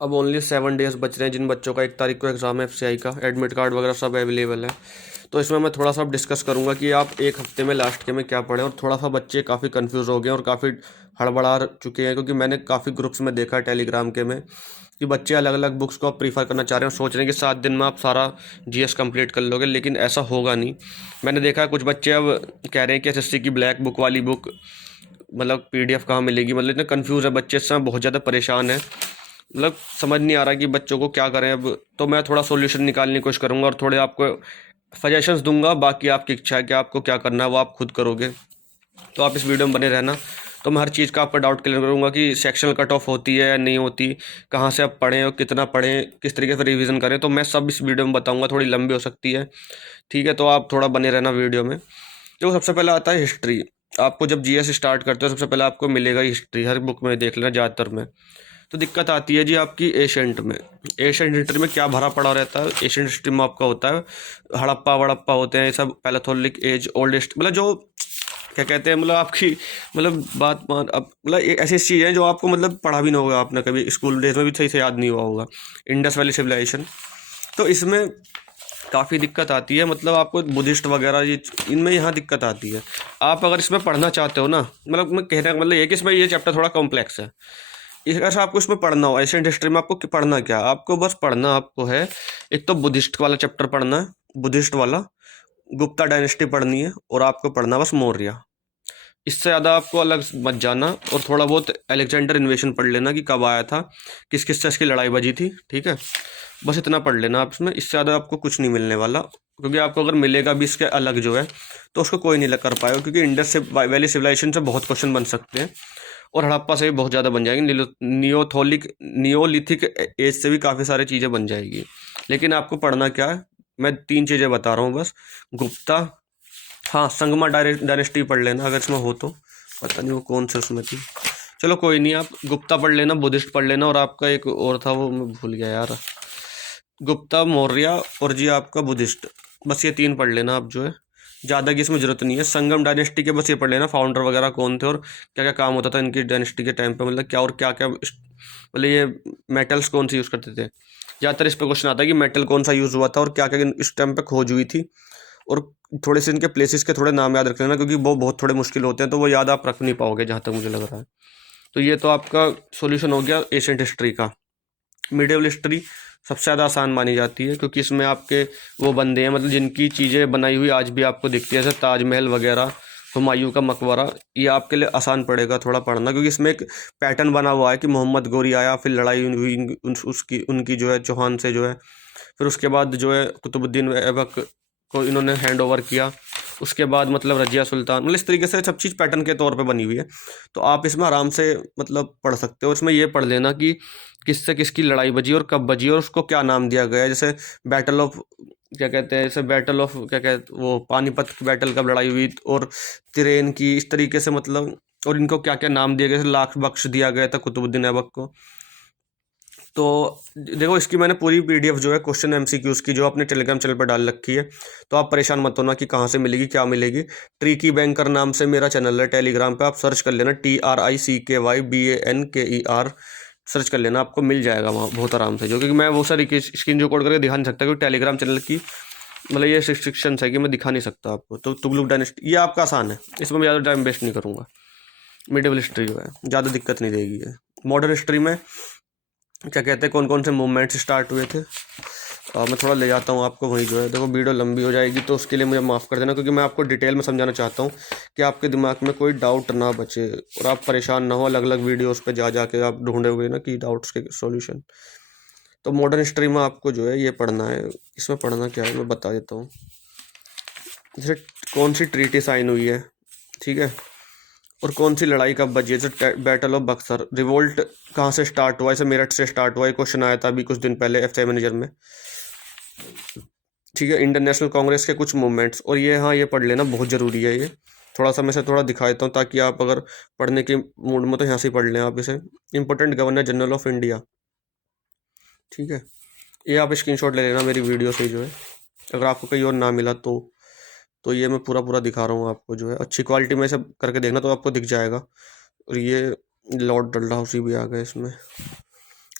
अब only 7 days बच रहे हैं, जिन बच्चों का 1 तारीख को एग्ज़ाम है एफसीआई का, एडमिट कार्ड वगैरह सब अवेलेबल है। तो इसमें मैं थोड़ा सा अब डिस्कस करूँगा कि आप एक हफ्ते में लास्ट के में क्या पढ़ें। और थोड़ा सा बच्चे काफ़ी कंफ्यूज हो गए और काफ़ी हड़बड़ा चुके हैं, क्योंकि मैंने काफ़ी ग्रुप्स में देखा है टेलीग्राम के में कि बच्चे अलग अलग बुक्स को आप प्रीफर करना चाह रहे हैं और सोच रहे हैं कि 7 दिन में आप सारा जीएस कंप्लीट कर लोगे, लेकिन ऐसा होगा नहीं। मैंने देखा है कुछ बच्चे अब कह रहे हैं कि एसएससी की ब्लैक बुक वाली बुक मतलब पीडीएफ कहाँ मिलेगी, मतलब इतने कंफ्यूज है बच्चे, इस समय बहुत ज़्यादा परेशान है। मतलब समझ नहीं आ रहा कि बच्चों को क्या करें अब। तो मैं थोड़ा सॉल्यूशन निकालने की कोशिश करूँगा और थोड़े आपको सजेशंस दूंगा। बाकी आपकी इच्छा है कि आपको क्या करना है वो आप खुद करोगे। तो आप इस वीडियो में बने रहना। तो मैं हर चीज़ का आपका डाउट क्लियर करूँगा कि सेक्शनल कट ऑफ होती है या नहीं होती, कहाँ से आप पढ़ें और कितना पढ़ें, किस तरीके से रिवीजन करें, तो मैं सब इस वीडियो में बताऊँगा। थोड़ी लंबी हो सकती है, ठीक है, तो आप थोड़ा बने रहना वीडियो में। तो सबसे पहले आता है हिस्ट्री। आपको जब जीएस स्टार्ट करते हो सबसे पहले आपको मिलेगा हिस्ट्री, हर बुक में देख लेना ज़्यादातर में। तो दिक्कत आती है जी आपकी एशियंट में। एशियंट हिस्ट्री में क्या भरा पड़ा रहता है, एशियंट हिस्ट्री में आपका होता है हड़प्पा वड़प्पा होते हैं, ये सब पैलेथोलिक एज, ओल्डेस्ट, मतलब जो क्या कहते हैं, मतलब आपकी मतलब बात मान अब, मतलब एक ऐसी चीज़ है जो आपको मतलब पढ़ा भी नहीं होगा आपने कभी, स्कूल डेज में भी सही से याद नहीं हुआ होगा, इंडस वैली सिविलाइजेशन। तो इसमें काफ़ी दिक्कत आती है, मतलब आपको बुद्धिस्ट वगैरह ये इनमें यहाँ दिक्कत आती है। आप अगर इसमें पढ़ना चाहते हो ना, मतलब मैं कहने का मतलब ये कि इसमें ये चैप्टर थोड़ा कॉम्प्लेक्स है। इस ऐसा आपको इसमें पढ़ना हो, एशियंट हिस्ट्री में आपको पढ़ना क्या, आपको बस पढ़ना आपको है, एक तो बुद्धिस्ट वाला चैप्टर पढ़ना है, बुद्धिस्ट वाला, गुप्ता डायनेस्टी पढ़नी है, और आपको पढ़ना बस मौर्य। इससे ज़्यादा आपको अलग मत जाना। और थोड़ा बहुत अलेक्जेंडर इन्वेशन पढ़ लेना कि कब आया था, किस किस से इसकी लड़ाई बजी थी, ठीक है, बस इतना पढ़ लेना आप इसमें। इससे ज़्यादा आपको कुछ नहीं मिलने वाला, क्योंकि आपको अगर मिलेगा भी इसके अलग जो है तो उसको कोई नहीं कर पाएगा, क्योंकि इंडस से वैली सिविलाइजेशन से बहुत क्वेश्चन बन सकते हैं और हड़प्पा से भी बहुत ज़्यादा बन जाएंगे, नियोलिथिक एज से भी काफ़ी सारी चीज़ें बन जाएगी। लेकिन आपको पढ़ना क्या है, मैं 3 चीज़ें बता रहा हूँ बस। गुप्ता, हाँ संगमा डायनेस्टी पढ़ लेना अगर इसमें हो तो, पता नहीं वो कौन से उसमें थी, चलो कोई नहीं, आप गुप्ता पढ़ लेना, बुद्धिस्ट पढ़ लेना, और आपका एक और था वो मैं भूल गया यार, गुप्ता, मौर्य और जी आपका बुद्धिस्ट, बस ये 3 पढ़ लेना आप जो है, ज़्यादा की इसमें ज़रूरत नहीं है। संगम डायनेस्टी के बस ये पढ़ लेना फाउंडर वगैरह कौन थे और क्या क्या काम होता था इनकी डायनेस्टी के टाइम पे, मतलब क्या और क्या क्या मतलब ये मेटल्स कौन से यूज़ करते थे। ज़्यादातर इस पर क्वेश्चन आता है कि मेटल कौन सा यूज़ हुआ था और क्या क्या इस टाइम पे खोज हुई थी। और थोड़े से इनके प्लेसेस के थोड़े नाम याद रख लेना, क्योंकि वो बहुत थोड़े मुश्किल होते हैं, तो वो याद आप रख नहीं पाओगे जहाँ तक मुझे लग रहा है। तो ये तो आपका सॉल्यूशन हो गया एशियंट हिस्ट्री का। मिडिवल हिस्ट्री सबसे ज़्यादा आसान मानी जाती है, क्योंकि इसमें आपके वो बंदे हैं मतलब जिनकी चीज़ें बनाई हुई आज भी आपको दिखती है, जैसे ताजमहल वगैरह, हुमायूं का मकबरा, ये आपके लिए आसान पड़ेगा थोड़ा पढ़ना, क्योंकि इसमें एक पैटर्न बना हुआ है कि मोहम्मद गोरी आया, फिर लड़ाई हुई उसकी उनकी जो है चौहान से जो है, फिर उसके बाद जो है कुतुबुद्दीन ऐबक को इन्होंने हैंड ओवर किया, उसके बाद मतलब रजिया सुल्तान, मतलब इस तरीके से सब चीज़ पैटर्न के तौर पे बनी हुई है। तो आप इसमें आराम से मतलब पढ़ सकते हो। इसमें ये पढ़ लेना कि किससे किसकी लड़ाई बजी और कब बजी और उसको क्या नाम दिया गया है, जैसे बैटल ऑफ क्या कहते हैं, जैसे बैटल ऑफ क्या कहते वो पानीपत की बैटल कब लड़ाई हुई, और तिरेन की, इस तरीके से मतलब, और इनको क्या क्या नाम दिया गया, जैसे लाख बख्श दिया गया था कुतुबुद्दीन ऐबक को। तो देखो इसकी मैंने पूरी पीडीएफ जो है क्वेश्चन एमसीक्यूज़ की जो अपने टेलीग्राम चैनल पर डाल रखी है, तो आप परेशान मत होना कि कहाँ से मिलेगी क्या मिलेगी। ट्रिकी बैंकर नाम से मेरा चैनल है टेलीग्राम पे, आप सर्च कर लेना TRICKYBANKER, सर्च कर लेना, आपको मिल जाएगा वहाँ बहुत आराम से। जो क्योंकि मैं वो सारी स्क्रीन रिकॉर्ड करके दिखा नहीं सकता, क्योंकि टेलीग्राम चैनल की मतलब ये रिस्ट्रिक्शंस है कि मैं दिखा नहीं सकता आपको। तो तुगलक डायनेस्टी ये आपका आसान है, इसमें मैं ज़्यादा टाइम वेस्ट नहीं करूँगा। मिडिवल हिस्ट्री जो है ज़्यादा दिक्कत नहीं देगी है। मॉडर्न हिस्ट्री में क्या कहते हैं कौन कौन से मूवमेंट्स स्टार्ट हुए थे, मैं थोड़ा ले जाता हूँ आपको वहीं जो है। देखो वीडियो लंबी हो जाएगी तो उसके लिए मुझे माफ़ कर देना, क्योंकि मैं आपको डिटेल में समझाना चाहता हूँ कि आपके दिमाग में कोई डाउट ना बचे और आप परेशान ना हो अलग अलग वीडियोस पे जा के आप ढूंढे हुए ना कि डाउट्स के सॉल्यूशन। तो मॉडर्न हिस्ट्री में आपको जो है ये पढ़ना है। इसमें पढ़ना क्या है मैं बता देता हूँ। जैसे कौन सी ट्रीटी साइन हुई है, ठीक है, और कौन सी लड़ाई कब बची है, जैसे बैटल ऑफ बक्सर, रिवोल्ट कहाँ से स्टार्ट हुआ, इसे मेरठ से स्टार्ट हुआ है, क्वेश्चन आया था अभी कुछ दिन पहले एफ मैनेजर में, ठीक है। इंडियन नेशनल कांग्रेस के कुछ मूवमेंट्स, और ये हाँ ये पढ़ लेना बहुत ज़रूरी है। ये थोड़ा सा मैं से थोड़ा दिखा देता हूँ ताकि आप अगर पढ़ने के मूड में तो यहाँ से पढ़ लें आप इसे। Important governor general of India, ठीक है, ये आप स्क्रीनशॉट ले लेना मेरी वीडियो से जो है, अगर आपको कहीं और ना मिला तो ये मैं पूरा पूरा दिखा रहा हूँ आपको जो है, अच्छी क्वालिटी में से करके देखना तो आपको दिख जाएगा। और ये लॉर्ड डलहौसी भी आ गए इसमें,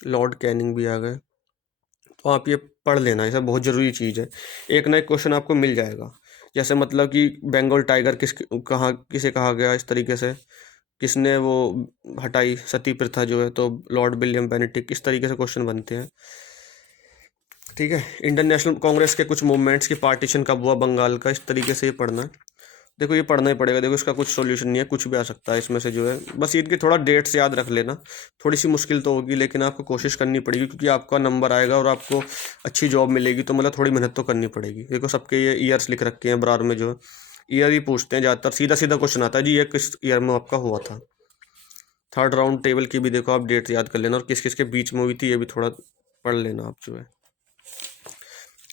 लॉर्ड कैनिंग भी आ गए। तो आप ये पढ़ लेना, ये सब बहुत ज़रूरी चीज़ है। एक ना एक क्वेश्चन आपको मिल जाएगा, जैसे मतलब कि बंगाल टाइगर किसे कहा गया, इस तरीके से किसने वो हटाई सती प्रथा जो है, तो लॉर्ड विलियम बेनेडिक्ट, इस तरीके से क्वेश्चन बनते हैं। ठीक है, इंडियन नेशनल कांग्रेस के कुछ मूवमेंट्स की पार्टीशन कब हुआ बंगाल का, इस तरीके से ये पढ़ना है। देखो ये पढ़ना ही पड़ेगा, देखो इसका कुछ सॉल्यूशन नहीं है, कुछ भी आ सकता है इसमें से जो है, बस इनकी थोड़ा डेट्स याद रख लेना। थोड़ी सी मुश्किल तो होगी, लेकिन आपको कोशिश करनी पड़ेगी, क्योंकि आपका नंबर आएगा और आपको अच्छी जॉब मिलेगी, तो मतलब थोड़ी मेहनत तो करनी पड़ेगी। देखो सबके ये ईयर्स लिख रखे हैं बरार में, जो है ईयर ही पूछते हैं ज़्यादातर, सीधा सीधा क्वेश्चन आता है जी ये किस ईयर में आपका हुआ था। थर्ड राउंड टेबल की भी देखो आप डेट्स याद कर लेना, और किस किस के बीच में हुई थी ये भी थोड़ा पढ़ लेना आप जो है।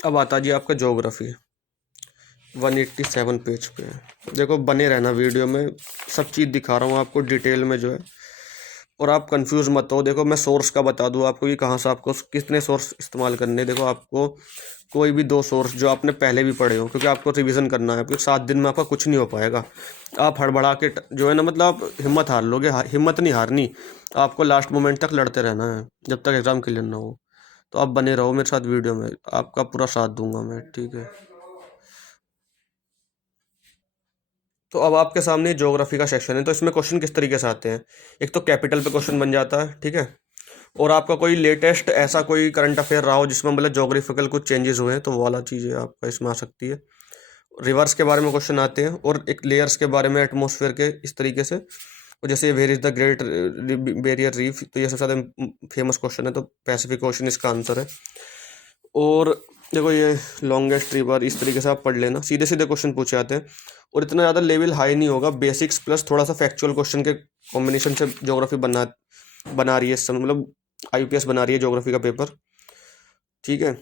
अब आता जी आपका ज्योग्राफी, 187 पेज पे है। देखो बने रहना वीडियो में, सब चीज़ दिखा रहा हूँ आपको डिटेल में जो है, और आप कंफ्यूज मत हो। देखो मैं सोर्स का बता दूँ आपको कि कहाँ से आपको कितने सोर्स इस्तेमाल करने हैं। देखो आपको कोई भी 2 सोर्स जो आपने पहले भी पढ़े हो, क्योंकि आपको रिवीजन करना है, क्योंकि 7 दिन में आपका कुछ नहीं हो पाएगा। आप हड़बड़ा के जो है ना, मतलब आप हिम्मत हार लोगे। हिम्मत नहीं हारनी, आपको लास्ट मोमेंट तक लड़ते रहना है, जब तक एग्ज़ाम क्लियर ना हो। तो आप बने रहो मेरे साथ वीडियो में, आपका पूरा साथ दूंगा मैं, ठीक है। तो अब आपके सामने ज्योग्राफी का सेक्शन है, तो इसमें क्वेश्चन किस तरीके से आते हैं। एक तो कैपिटल पे क्वेश्चन बन जाता है, ठीक है। और आपका कोई लेटेस्ट ऐसा कोई करंट अफेयर रहा हो जिसमें मतलब जोग्राफिकल कुछ चेंजेस हुए हैं, तो वो वाला चीज़ें आपका इसमें आ सकती है। रिवर्स के बारे में क्वेश्चन आते हैं, और एक लेयर्स के बारे में एटमॉस्फेयर के, इस तरीके से। और जैसे where is the Great Barrier Reef, तो ये सबसे ज़्यादा फेमस क्वेश्चन है, तो पैसिफिक ओशन इसका आंसर है। और देखो ये लॉन्गेस्ट रिवर, इस तरीके से आप पढ़ लेना, सीधे सीधे क्वेश्चन पूछे जाते हैं, और इतना ज़्यादा लेवल हाई नहीं होगा। बेसिक्स प्लस थोड़ा सा फैक्चुअल क्वेश्चन के कॉम्बिनेशन से ज्योग्राफी बना रही है इस समय, मतलब आईपीएस बना रही है ज्योग्राफी का पेपर, ठीक है।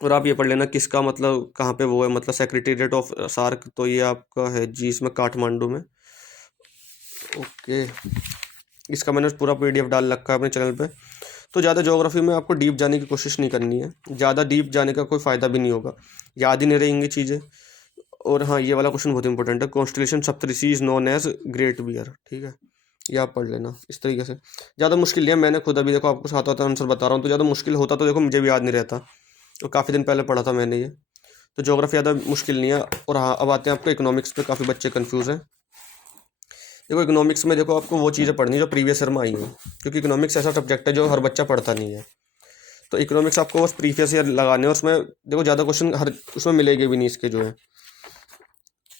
और आप ये पढ़ लेना किसका मतलब कहाँ पे वो है, मतलब सेक्रेटेरिएट ऑफ सार्क, तो ये आपका है जी इसमें काठमांडू में। ओके, इसका मैंने पूरा पीडीएफ डाल रखा है अपने चैनल पे। तो ज़्यादा ज्योग्राफी में आपको डीप जाने की कोशिश नहीं करनी है, ज़्यादा डीप जाने का कोई फ़ायदा भी नहीं होगा, याद ही नहीं रहेंगी चीज़ें। और हाँ, ये वाला क्वेश्चन बहुत इंपॉर्टेंट है, constellation Saptarishi is known as Great Bear, ठीक है। ये आप पढ़ लेना इस तरीके से। ज़्यादा मुश्किल नहीं है, मैंने खुद अभी देखो आपको साथ आंसर बता रहा हूँ, तो ज़्यादा मुश्किल होता तो देखो मुझे भी याद नहीं रहता, तो काफ़ी दिन पहले पढ़ा था मैंने ये। तो ज्योग्राफी ज़्यादा मुश्किल नहीं है। और हाँ, अब आते हैं आपको इकोनॉमिक्स पे, काफ़ी बच्चे कन्फ्यूज़ हैं। देखो इकोनॉमिक्स में देखो आपको वो चीज़ें पढ़नी जो प्रीवियस ईयर में आई हैं, क्योंकि इकोनॉमिक्स ऐसा सब्जेक्ट है जो हर बच्चा पढ़ता नहीं है। तो इकोनॉमिक्स आपको बस प्रीवियस ईयर लगाने हैं, उसमें देखो ज़्यादा क्वेश्चन हर उसमें मिलेंगे भी नहीं इसके जो है।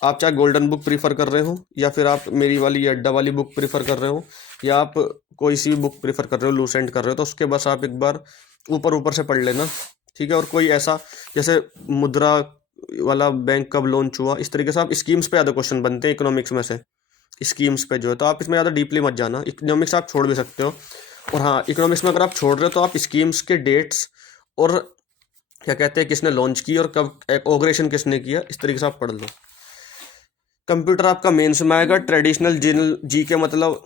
आप चाहे गोल्डन बुक प्रीफर कर रहे हो, या फिर आप मेरी वाली अड्डा वाली बुक प्रीफर कर रहे हो, या आप कोई सी भी बुक प्रीफर कर रहे हो, लूसेंट कर रहे हो, तो उसके बस आप एक बार ऊपर ऊपर से पढ़ लेना, ठीक है। और कोई ऐसा जैसे मुद्रा वाला बैंक कब लॉन्च हुआ, इस तरीके से आप स्कीम्स पे ज़्यादा क्वेश्चन बनते हैं इकोनॉमिक्स में से, स्कीम्स पे जो है, तो आप इसमें ज़्यादा डीपली मत जाना। इकोनॉमिक्स आप छोड़ भी सकते हो। और हाँ, इकोनॉमिक्स में अगर आप छोड़ रहे हो तो आप स्कीम्स के डेट्स, और क्या कहते हैं किसने लॉन्च की और कब ऑपरेशन किसने किया, इस तरीके से आप पढ़ लो। कंप्यूटर आपका मेंस में आएगा, ट्रेडिशनल जी के मतलब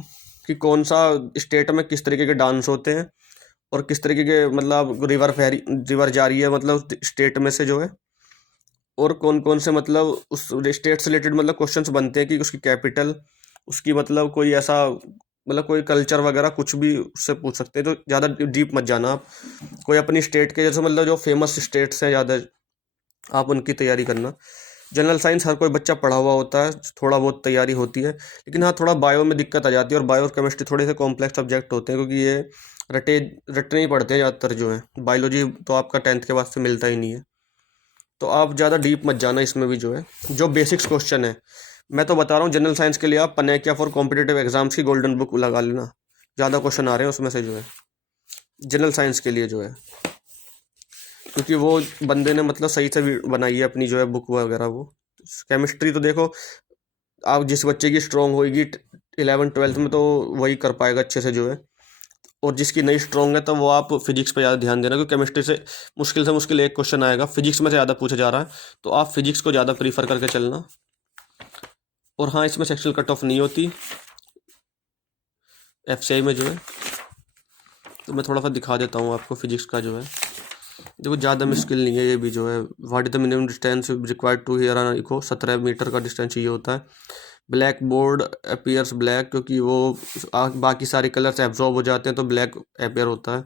कि कौन सा स्टेट में किस तरीके के डांस होते हैं, और किस तरीके के मतलब रिवर जा रही है मतलब स्टेट में से जो है, और कौन कौन से मतलब उस स्टेट से रिलेटेड मतलब क्वेश्चंस बनते हैं, कि उसकी कैपिटल, उसकी मतलब कोई ऐसा मतलब कोई कल्चर वगैरह कुछ भी उससे पूछ सकते हैं। तो ज़्यादा डीप मत जाना आप, कोई अपनी स्टेट के जैसे मतलब जो फेमस स्टेट्स हैं ज़्यादा, आप उनकी तैयारी करना। जनरल साइंस हर कोई बच्चा पढ़ा हुआ होता है, थोड़ा बहुत तैयारी होती है, लेकिन हाँ थोड़ा बायो में दिक्कत आ जाती है, और बायो और केमिस्ट्री थोड़े से कॉम्प्लेक्स सब्जेक्ट होते हैं, क्योंकि ये रटने ही पड़ते हैं ज़्यादातर जो है। बायोलॉजी तो आपका 10th के बाद से मिलता ही नहीं है, तो आप ज़्यादा डीप मत जाना इसमें भी जो है। जो बेसिक्स क्वेश्चन है मैं तो बता रहा हूँ, जनरल साइंस के लिए आप पनेकिया फॉर कॉम्पिटेटिव एग्जाम्स की गोल्डन बुक लगा लेना, ज़्यादा क्वेश्चन आ रहे हैं उसमें से जो है, जनरल साइंस के लिए जो है, क्योंकि वो बंदे ने मतलब सही से बनाई है अपनी जो है बुक वगैरह वो। केमिस्ट्री तो देखो आप जिस बच्चे की स्ट्रांग होगी 11th-12th में, तो वही कर पाएगा अच्छे से जो है। और जिसकी नहीं स्ट्रांग है तो वो आप फिजिक्स पे ज़्यादा ध्यान देना, क्योंकि केमिस्ट्री से मुश्किल एक क्वेश्चन आएगा, फिजिक्स में से ज़्यादा पूछा जा रहा है, तो आप फिजिक्स को ज़्यादा प्रीफर करके चलना। और हाँ, इसमें सेक्शनल कट ऑफ नहीं होती एफसीआई में जो है, तो मैं थोड़ा सा दिखा देता हूँ आपको फिजिक्स का जो है। देखो ज़्यादा मुश्किल नहीं है ये भी जो है। What is the minimum distance required to hear an echo, 17 metre का डिस्टेंस चाहिए होता है। ब्लैक बोर्ड अपीयर्स ब्लैक, क्योंकि वो बाकी सारे कलर्स एब्जॉर्ब हो जाते हैं तो ब्लैक अपीयर होता है।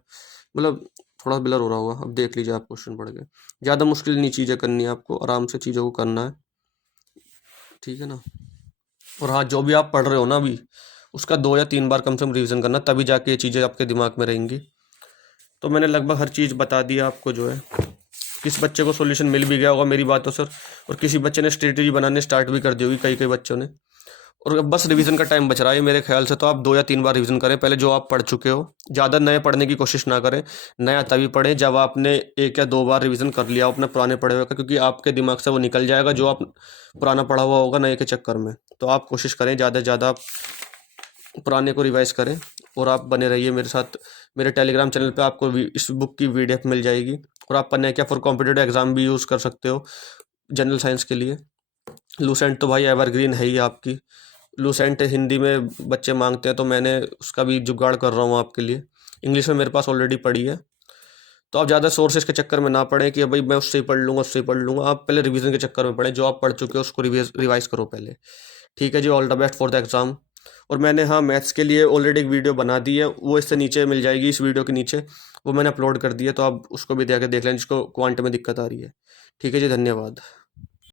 मतलब थोड़ा ब्लर हो रहा होगा, अब देख लीजिए आप क्वेश्चन पढ़ के। ज़्यादा मुश्किल नहीं चीज़ें करनी है आपको, आराम से चीज़ों को करना है, ठीक है ना। और हाँ, जो भी आप पढ़ रहे हो ना अभी, उसका 2 या 3 बार कम से कम रिवीजन करना, तभी जाके ये चीज़ें आपके दिमाग में रहेंगी। तो मैंने लगभग हर चीज़ बता दी आपको जो है। किस बच्चे को सॉल्यूशन मिल भी गया होगा मेरी बातों से, और किसी बच्चे ने स्ट्रेटेजी बनाने स्टार्ट भी कर दी होगी, कई कई बच्चों ने। और अब बस रिवीजन का टाइम बच रहा है मेरे ख्याल से, तो आप 2 या 3 बार रिवीजन करें पहले जो आप पढ़ चुके हो। ज़्यादा नए पढ़ने की कोशिश ना करें, नया तभी पढ़ें जब आपने 1 या 2 बार रिवीजन कर लिया हो अपने पुराने पढ़े हुए का, क्योंकि आपके दिमाग से वो निकल जाएगा जो आप पुराना पढ़ा हुआ होगा नए के चक्कर में। तो आप कोशिश करें ज़्यादा से ज़्यादा आप पुराने को रिवाइज करें, और आप बने रहिए मेरे साथ। मेरे टेलीग्राम चैनल पे आपको इस बुक की PDF मिल जाएगी, और आप पढ़ने क्या फॉर कॉम्पिटेटिव एग्जाम भी यूज़ कर सकते हो जनरल साइंस के लिए। लूसेंट तो भाई एवरग्रीन है ही आपकी। लूसेंट हिंदी में बच्चे मांगते हैं, तो मैंने उसका भी जुगाड़ कर रहा हूँ आपके लिए। इंग्लिश में मेरे पास ऑलरेडी पड़ी है। तो आप ज़्यादा सोर्सेज के चक्कर में ना पड़ें कि भाई मैं उससे ही पढ़ लूँगा, उससे ही पढ़ लूँगा। आप पहले रिवीजन के चक्कर में पढ़ें, जो आप पढ़ चुके हो उसको रिवाइज करो पहले, ठीक है जी। All the best for the exam. और मैंने हाँ मैथ्स के लिए ऑलरेडी एक वीडियो बना दी है, वो इससे नीचे मिल जाएगी, इस वीडियो के नीचे वो मैंने अपलोड कर दी है, तो आप उसको भी जाके देख लें जिसको क्वांट में दिक्कत आ रही है। ठीक है जी, धन्यवाद।